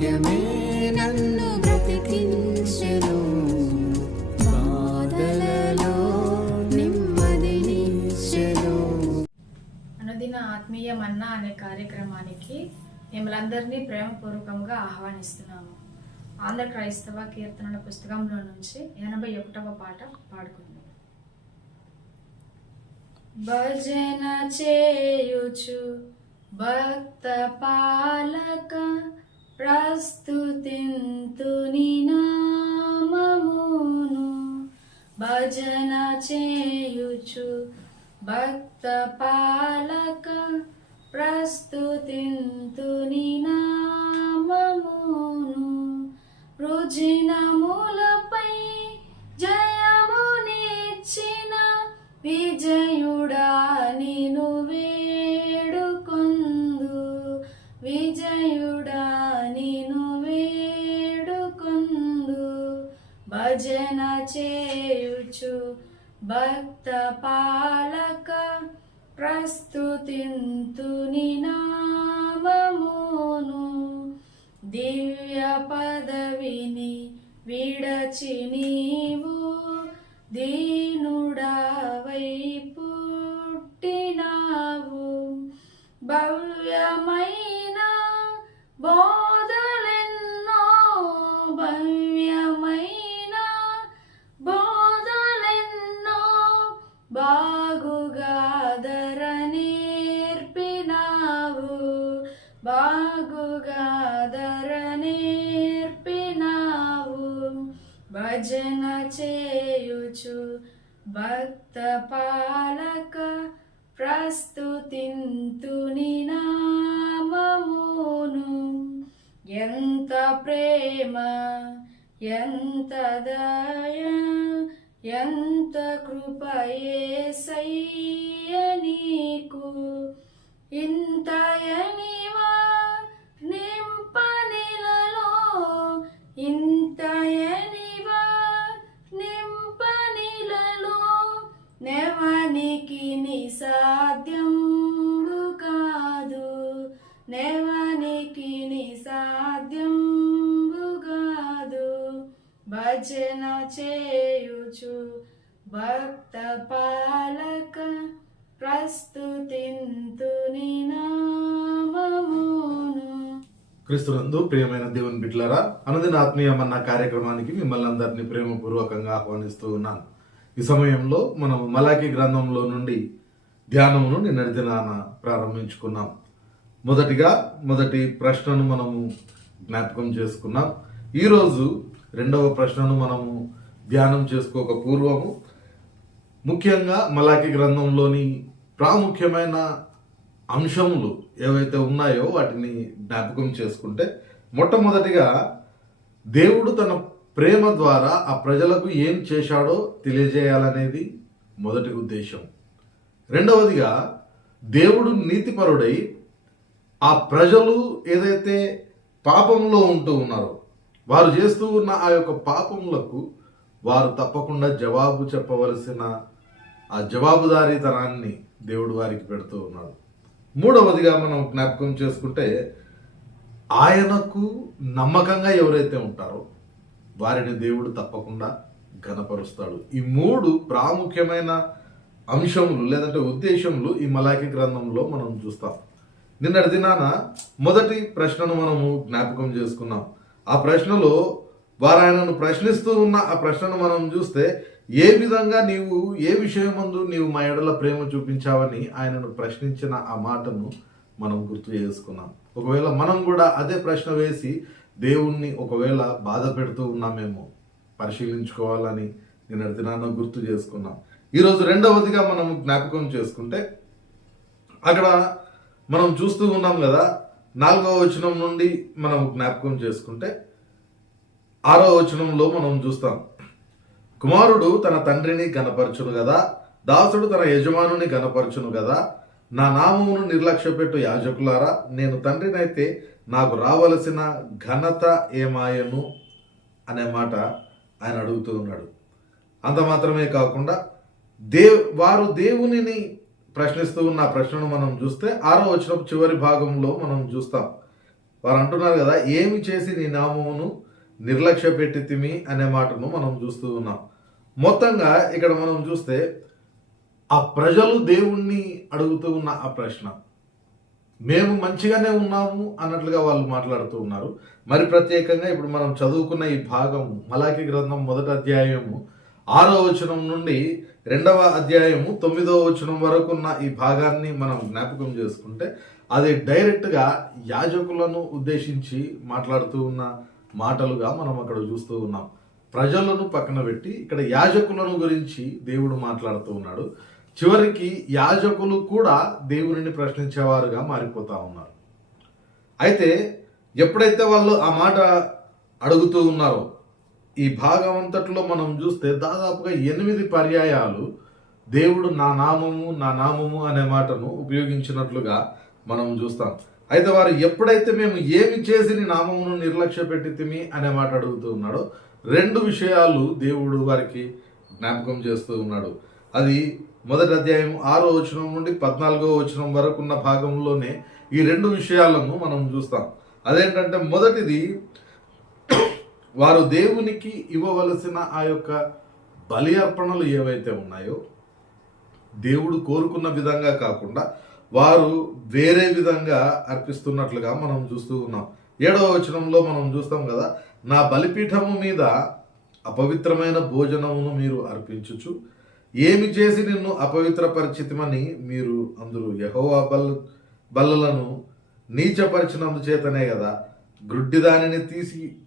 వాక్యమే నన్ను బ్రతికించెను, బాధలలో నెమ్మదినిచ్చెను. అనుదిన ఆత్మీయ మన్నా అనే కార్యక్రమానికి మిమ్మల్ందరినీ ప్రేమపూర్వకంగా ఆహ్వానిస్తున్నాము. ఆంధ్ర క్రైస్తవ కీర్తనల పుస్తకంలో నుంచి 81వ పాట పాడుకుందాం. భజన చేయుచు భక్త పాలక ప్రస్తుతింతుని నామమును. భజన చేయుచు భక్త పాలక ప్రస్తుతింతుని నామమును. రుజినములపై జయమునిచ్చిన విజయుడా నిను వేడుకొందు, విజయుడా నిను వేడుకొందు. భజన చేయుచు భక్త పాలక ప్రస్తుతింతుని నామమును. దివ్య పదవిని విడచి నీవు దీనుడవై పుట్టినావు. భవ్యమైన బోధలెన్నో, భవ్యమైన బోధలెన్నో బాగుగాదర నేర్పినావు, బాగుగాదర నేర్పినావు. భజన చేయుచు భక్త పాలక ప్రస్తుతింతుని నామమును. ఎంత ప్రేమ, ఎంత దయ, ఎంత కృప యేసయ్య నీకు. ఇంతయనివా నింపనిలలో, ఇంతయనివా నింపనిలలో నెవనికి నిసాధ్యంబు కాదు, నెవనికి నిసాధ్యంబు కాదు. భజన చేయుచు భక్త పాలక ప్రస్తుతింతుని నామమును. క్రీస్తునందు ప్రియమైన దేవుని బిడ్డలారా, అనుదిన ఆత్మీయ మన్నా కార్యక్రమానికి మిమ్మల్ని అందరినీ ప్రేమపూర్వకంగా ఆహ్వానిస్తూ ఉన్నాను. ఈ సమయంలో మనం మలాకి గ్రంథంలో నుండి ధ్యానమును నిన్నటి దినాన ప్రారంభించుకున్నాం. మొదటి ప్రశ్నను మనము జ్ఞాపకం చేసుకున్నాం. ఈరోజు రెండవ ప్రశ్నను మనము ధ్యానం చేసుకోక పూర్వము ముఖ్యంగా మలాకి గ్రంథంలోని ప్రాముఖ్యమైన అంశములు ఏవైతే ఉన్నాయో వాటిని జ్ఞాపకం చేసుకుంటే, మొట్టమొదటిగా దేవుడు తన ప్రేమ ద్వారా ఆ ప్రజలకు ఏం చేశాడో తెలియజేయాలనేది మొదటి ఉద్దేశం. రెండవదిగా దేవుడు నీతిపరుడై ఆ ప్రజలు ఏదైతే పాపంలో ఉంటూ ఉన్నారో, వారు చేస్తూ ఉన్న ఆ యొక్క పాపములకు వారు తప్పకుండా జవాబు చెప్పవలసిన ఆ జవాబుదారీతనాన్ని దేవుడు వారికి పెడుతూ ఉన్నాడు. మూడవదిగా మనం జ్ఞాపకం చేసుకుంటే, ఆయనకు నమ్మకంగా ఎవరైతే ఉంటారో వారిని దేవుడు తప్పకుండా ఘనపరుస్తాడు. ఈ మూడు ప్రాముఖ్యమైన అంశములు లేదంటే ఉద్దేశములు ఈ మలాకి గ్రంథంలో మనం చూస్తాం. నిన్నటి దినాన మొదటి ప్రశ్నను మనము జ్ఞాపకం చేసుకున్నాం. ఆ ప్రశ్నలో వారు ఆయనను ప్రశ్నిస్తూ ఉన్న ఆ ప్రశ్నను మనం చూస్తే, ఏ విధంగా నీవు ఏ విషయం ముందు నీవు మా ఎడల ప్రేమ చూపించావని ఆయనను ప్రశ్నించిన ఆ మాటను మనం గుర్తు చేసుకున్నాం. ఒకవేళ మనం కూడా అదే ప్రశ్న వేసి దేవుణ్ణి ఒకవేళ బాధ పెడుతూ ఉన్నామేమో పరిశీలించుకోవాలని నిన్నటి దినాన గుర్తు చేసుకున్నాం. ఈరోజు రెండవదిగా మనం జ్ఞాపకం చేసుకుంటే, అక్కడ మనం చూస్తూ ఉన్నాం కదా, 4వ వచనం నుండి మనం జ్ఞాపకం చేసుకుంటే 6వ వచనంలో మనం చూస్తాం, కుమారుడు తన తండ్రిని గనపరచును కదా, దాసుడు తన యజమానుని గనపరచును కదా. నా నామమును నిర్లక్ష్యపెట్టు యాజకులారా, నేను తండ్రినైతే నాకు రావలసిన ఘనత ఏమాయను అనే మాట ఆయన అడుగుతూ ఉన్నాడు. అంత మాత్రమే కాకుండా వారు దేవునిని ప్రశ్నిస్తూ ఉన్న ప్రశ్నను మనం చూస్తే 6వ వచనం చివరి భాగంలో మనం చూస్తాం. వారు అంటున్నారు కదా, ఏమి చేసి నీ నామమును నిర్లక్ష్య పెట్టితిమి అనే మాటను మనం చూస్తూ ఉన్నాం. మొత్తంగా ఇక్కడ మనం చూస్తే ఆ ప్రజలు దేవుణ్ణి అడుగుతూ ఉన్న ఆ ప్రశ్న, మేము మంచిగానే ఉన్నాము అన్నట్లుగా వాళ్ళు మాట్లాడుతూ ఉన్నారు. మరి ప్రత్యేకంగా ఇప్పుడు మనం చదువుకున్న ఈ భాగము మలాకి గ్రంథం 1వ అధ్యాయము 6వ వచనం నుండి 2వ అధ్యాయము 9వ వచనం వరకు ఉన్న ఈ భాగాన్ని మనం జ్ఞాపకం చేసుకుంటే అది డైరెక్ట్గా యాజకులను ఉద్దేశించి మాట్లాడుతూ ఉన్న మాటలుగా మనం అక్కడ చూస్తూ ఉన్నాం. ప్రజలను పక్కన పెట్టి ఇక్కడ యాజకులను గురించి దేవుడు మాట్లాడుతూ ఉన్నాడు. చివరికి యాజకులు కూడా దేవునిని ప్రశ్నించేవారుగా మారిపోతా ఉన్నారు. అయితే ఎప్పుడైతే వాళ్ళు ఆ మాట అడుగుతూ ఉన్నారో ఈ భాగం అంతట్లో మనం చూస్తే దాదాపుగా 8 పర్యాయాలు దేవుడు నా నామము అనే మాటను ఉపయోగించినట్లుగా మనం చూస్తాం. అయితే వారు ఎప్పుడైతే మేము ఏమి చేసి నీ నామమును నిర్లక్ష్య పెట్టితిమి అనే మాట అడుగుతూ ఉన్నాడో 2 విషయాలు దేవుడు వారికి జ్ఞాపకం చేస్తూ ఉన్నాడు. అది 1వ అధ్యాయం 6వ వచనం నుండి 14వ వచనం వరకు ఉన్న భాగంలోనే ఈ 2 విషయాలను మనం చూస్తాం. అదేంటంటే మొదటిది, వారు దేవునికి ఇవ్వవలసిన ఆ యొక్క బలి అర్పణలు ఏవైతే ఉన్నాయో దేవుడు కోరుకున్న విధంగా కాకుండా వారు వేరే విధంగా అర్పిస్తున్నట్లుగా మనం చూస్తూ ఉన్నాం. 7వ వచనంలో మనం చూస్తాం కదా, నా బలిపీఠము మీద అపవిత్రమైన భోజనమును మీరు అర్పించుచు ఏమి చేసి నిన్ను అపవిత్రపరిచితిమని మీరు అందరూ యెహోవా బల్లలను నీచపరిచినందు చేతనే కదా గ్రుడ్డి దానిని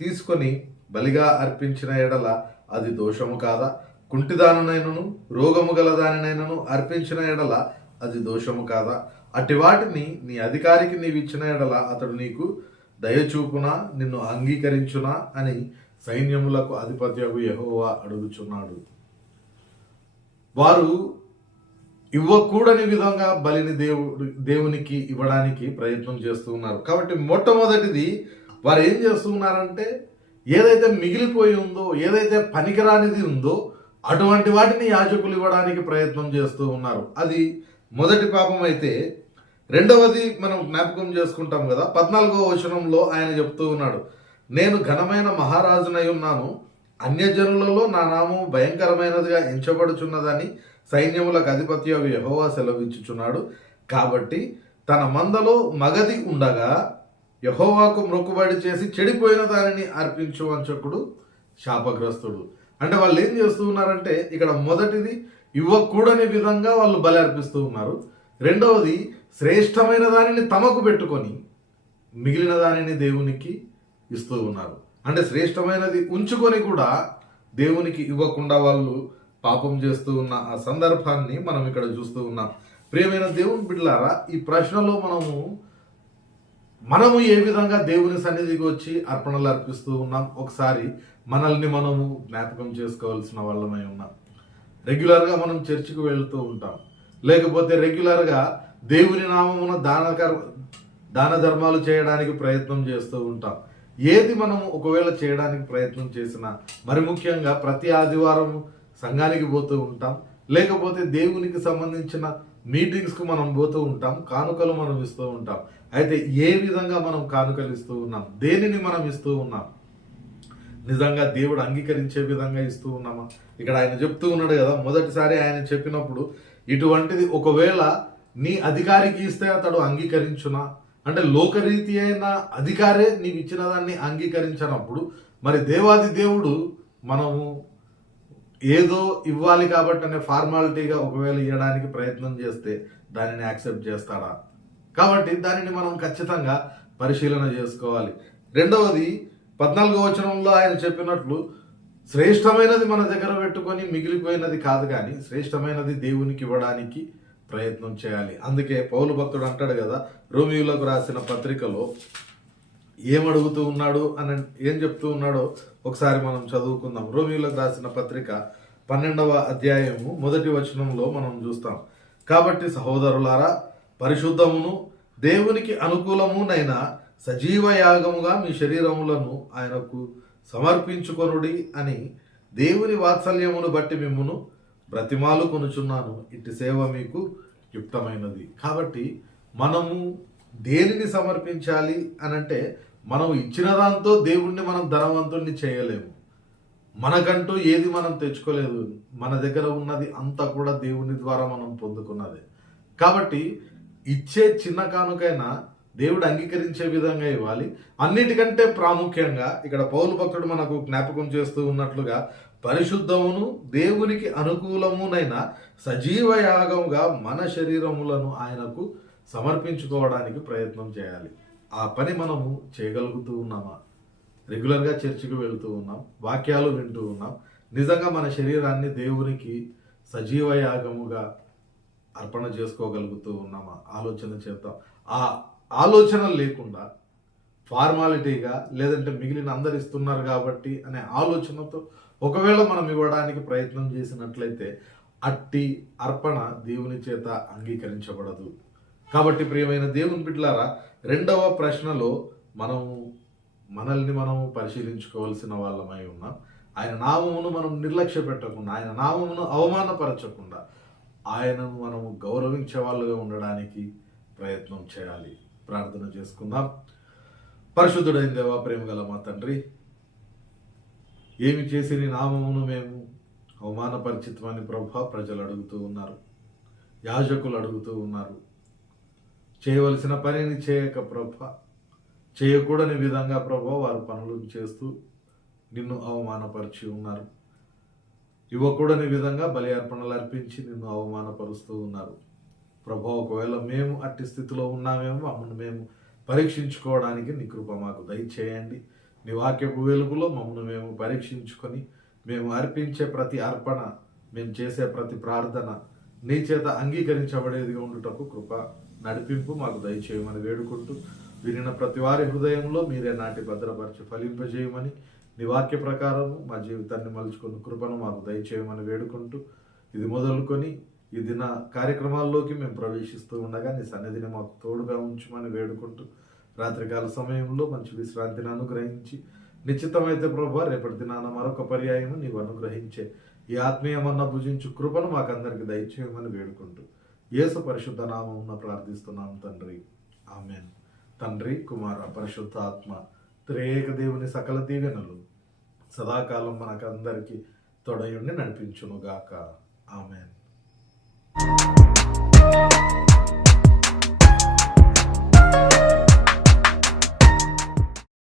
తీసుకొని బలిగా అర్పించిన ఎడల అది దోషము కాదా? కుంటిదానినైనను రోగము గల దానినైనను అర్పించిన ఎడల అది దోషము కాదా? అట్టి వాటిని నీ అధికారికి నీవు ఇచ్చిన ఎడల అతడు నీకు దయచూపునా నిన్ను అంగీకరించునా అని సైన్యములకు అధిపత్యగు యెహోవా అడుగుచున్నాడు. వారు ఇవ్వకూడని విధంగా బలిని దేవునికి ఇవ్వడానికి ప్రయత్నం చేస్తూ ఉన్నారు. కాబట్టి మొట్టమొదటిది వారు ఏం చేస్తూ ఉన్నారంటే, ఏదైతే మిగిలిపోయి ఉందో, ఏదైతే పనికిరానిది ఉందో అటువంటి వాటిని యాజకులు ఇవ్వడానికి ప్రయత్నం చేస్తూ ఉన్నారు. అది మొదటి పాపం. అయితే రెండవది మనం జ్ఞాపకం చేసుకుంటాం కదా, 14వ వచనంలో ఆయన చెప్తూ ఉన్నాడు, నేను ఘనమైన మహారాజునై ఉన్నాను, అన్యజనులలో నా నామం భయంకరమైనదిగా ఎంచబడుచున్నదని సైన్యములకు అధిపతి యెహోవా సెలవిచ్చుచున్నాడు. కాబట్టి తన మందలో మగది ఉండగా యెహోవాకు మొక్కుబడి చేసి చెడిపోయిన దానిని అర్పించు వంచకుడు శాపగ్రస్తుడు. అంటే వాళ్ళు ఏం చేస్తూ ఉన్నారంటే, ఇక్కడ మొదటిది ఇవ్వకూడని విధంగా వాళ్ళు బలి అర్పిస్తూ ఉన్నారు. రెండవది శ్రేష్టమైన దానిని తమకు పెట్టుకొని మిగిలిన దానిని దేవునికి ఇస్తూ ఉన్నారు. అంటే శ్రేష్టమైనది ఉంచుకొని కూడా దేవునికి ఇవ్వకుండా వాళ్ళు పాపం చేస్తూ ఉన్న ఆ సందర్భాన్ని మనం ఇక్కడ చూస్తూ ఉన్నాం. ప్రియమైన దేవుని బిడ్డలారా, ఈ ప్రశ్నలో మనము ఏ విధంగా దేవుని సన్నిధికి వచ్చి అర్పణలు అర్పిస్తూ ఉన్నాం ఒకసారి మనల్ని మనము జ్ఞాపకం చేసుకోవాల్సిన వాళ్ళమై ఉన్నాం. రెగ్యులర్గా మనం చర్చికి వెళ్తూ ఉంటాం, లేకపోతే రెగ్యులర్గా దేవుని నామమున దాన ధర్మాలు చేయడానికి ప్రయత్నం చేస్తూ ఉంటాం. ఏది మనం ఒకవేళ చేయడానికి ప్రయత్నం చేసినా, మరి ముఖ్యంగా ప్రతి ఆదివారం సంఘానికి పోతూ ఉంటాం, లేకపోతే దేవునికి సంబంధించిన మీటింగ్స్కు మనం పోతూ ఉంటాం, కానుకలు మనం ఇస్తూ ఉంటాం. అయితే ఏ విధంగా మనం కానుకలు ఇస్తూ ఉన్నాం, దేనిని మనం ఇస్తూ ఉన్నాం, నిజంగా దేవుడు అంగీకరించే విధంగా ఇస్తూ ఉన్నామా? ఇక్కడ ఆయన చెప్తూ ఉన్నాడు కదా, మొదటిసారి ఆయన చెప్పినప్పుడు ఇటువంటిది ఒకవేళ నీ అధికారికి ఇస్తే అతడు అంగీకరించునా అంటే, లోకరీతి అయిన అధికారే నీవు ఇచ్చిన దాన్ని అంగీకరించినప్పుడు మరి దేవాది దేవుడు మనము ఏదో ఇవ్వాలి కాబట్టి అనే ఫార్మాలిటీగా ఒకవేళ ఇవ్వడానికి ప్రయత్నం చేస్తే దానిని యాక్సెప్ట్ చేస్తాడా? కాబట్టి దానిని మనం ఖచ్చితంగా పరిశీలన చేసుకోవాలి. రెండవది 14వ వచనంలో ఆయన చెప్పినట్లు శ్రేష్టమైనది మన దగ్గర పెట్టుకొని మిగిలిపోయినది కాదు, కానీ శ్రేష్టమైనది దేవునికి ఇవ్వడానికి ప్రయత్నం చేయాలి. అందుకే పౌలు భక్తుడు అంటాడు కదా, రోమియోలకు రాసిన పత్రికలో ఏమడుగుతూ ఉన్నాడు అని ఏం చెప్తూ ఉన్నాడో ఒకసారి మనం చదువుకుందాం. రోమియోలకు రాసిన పత్రిక 12వ అధ్యాయము 1వ వచనంలో మనం చూస్తాం. కాబట్టి సహోదరులారా, పరిశుద్ధమును దేవునికి అనుకూలమునైన సజీవ యాగముగా మీ శరీరములను ఆయనకు సమర్పించుకొనుడి అని దేవుని వాత్సల్యమును బట్టి మిమ్మును బ్రతిమాలు కొనుచున్నాను. ఇట్టి సేవ మీకు యుక్తమైనది. కాబట్టి మనము దేనిని సమర్పించాలి అని అంటే, మనం ఇచ్చిన దాంతో దేవుణ్ణి మనం ధనవంతుణ్ణి చేయలేము. మనకంటూ ఏది మనం తెచ్చుకోలేదు. మన దగ్గర ఉన్నది అంతా కూడా దేవుని ద్వారా మనం పొందుకున్నదే. కాబట్టి ఇచ్చే చిన్న కానుకైనా దేవుడు అంగీకరించే విధంగా ఇవ్వాలి. అన్నిటికంటే ప్రాముఖ్యంగా ఇక్కడ పౌలు భక్తుడు మనకు జ్ఞాపకం చేస్తూ ఉన్నట్లుగా, పరిశుద్ధమును దేవునికి అనుకూలమునైన సజీవ యాగముగా మన శరీరములను ఆయనకు సమర్పించుకోవడానికి ప్రయత్నం చేయాలి. ఆ పని మనము చేయగలుగుతూ ఉన్నామా? రెగ్యులర్గా చర్చికి వెళ్తూ ఉన్నాం, వాక్యాలు వింటూ ఉన్నాం. నిజంగా మన శరీరాన్ని దేవునికి సజీవ యాగముగా అర్పణ చేసుకోగలుగుతూ ఉన్నామా? ఆలోచన చేద్దాం. ఆ ఆలోచన లేకుండా ఫార్మాలిటీగా, లేదంటే మిగిలిన అందరు ఇస్తున్నారు కాబట్టి అనే ఆలోచనతో ఒకవేళ మనం ఇవ్వడానికి ప్రయత్నం చేసినట్లయితే అట్టి అర్పణ దేవుని చేత అంగీకరించబడదు. కాబట్టి ప్రియమైన దేవుని బిడ్డలారా, రెండవ ప్రశ్నలో మనల్ని మనం పరిశీలించుకోవాల్సిన వాళ్ళమై ఉన్నాం. ఆయన నామమును మనం నిర్లక్ష్య పెట్టకుండా, ఆయన నామమును అవమానపరచకుండా, ఆయనను మనము గౌరవించే వాళ్ళుగా ఉండడానికి ప్రయత్నం చేయాలి. ప్రార్థన చేసుకుందాం. పరిశుద్ధుడైన దేవా, ప్రేమ గల మా తండ్రి, ఏమి చేసి నీ నామమును మేము అవమానపరిచిత్వని ప్రభా ప్రజలు అడుగుతూ ఉన్నారు, యాజకులు అడుగుతూ ఉన్నారు. చేయవలసిన పనిని చేయక ప్రభా, చేయకూడని విధంగా ప్రభా వారు పనులు చేస్తూ నిన్ను అవమానపరిచి ఉన్నారు. ఇవ్వకూడని విధంగా బలి అర్పణలు అర్పించి నిన్ను అవమానపరుస్తూ ఉన్నారు. ప్రభా, ఒకవేళ మేము అట్టి స్థితిలో ఉన్నామేమో మమ్మల్ని మేము పరీక్షించుకోవడానికి నీ కృప మాకు దయచేయండి. నీ వాక్యపు వెలుగులో మమ్మల్ని మేము పరీక్షించుకొని, మేము అర్పించే ప్రతి అర్పణ, మేము చేసే ప్రతి ప్రార్థన నీ చేత అంగీకరించబడేదిగా ఉండుటకు కృప నడిపింపు మాకు దయచేయమని వేడుకుంటూ, వినిన ప్రతి వారి హృదయంలో మీరే నాటి భద్రపరిచి ఫలింపజేయమని, నీ వాక్య ప్రకారం మా జీవితాన్ని మలుచుకుని కృపను మాకు దయచేయమని వేడుకుంటూ, ఇది మొదలుకొని ఈ దిన కార్యక్రమాల్లోకి మేము ప్రవేశిస్తూ ఉండగా నీ సన్నిధిని మాకు తోడుగా ఉంచమని వేడుకుంటూ, రాత్రికాల సమయంలో మంచి విశ్రాంతిని అనుగ్రహించి, నిశ్చితమైతే ప్రభా రేపటి దినాన మరొక పర్యాయం నీవు అనుగ్రహించే ఈ ఆత్మీయమన్న భుజించు కృపను మాకందరికి దయచేయమని వేడుకుంటూ, యేసు పరిశుద్ధ నామమున ప్రార్థిస్తున్నాం తండ్రి, ఆమేన్. తండ్రి, కుమార, పరిశుద్ధ ఆత్మ త్రియేక దేవుని సకల దీవెనలు సదాకాలం మనకందరికీ తోడయుండి నడిపించునుగాక. ఆమేన్.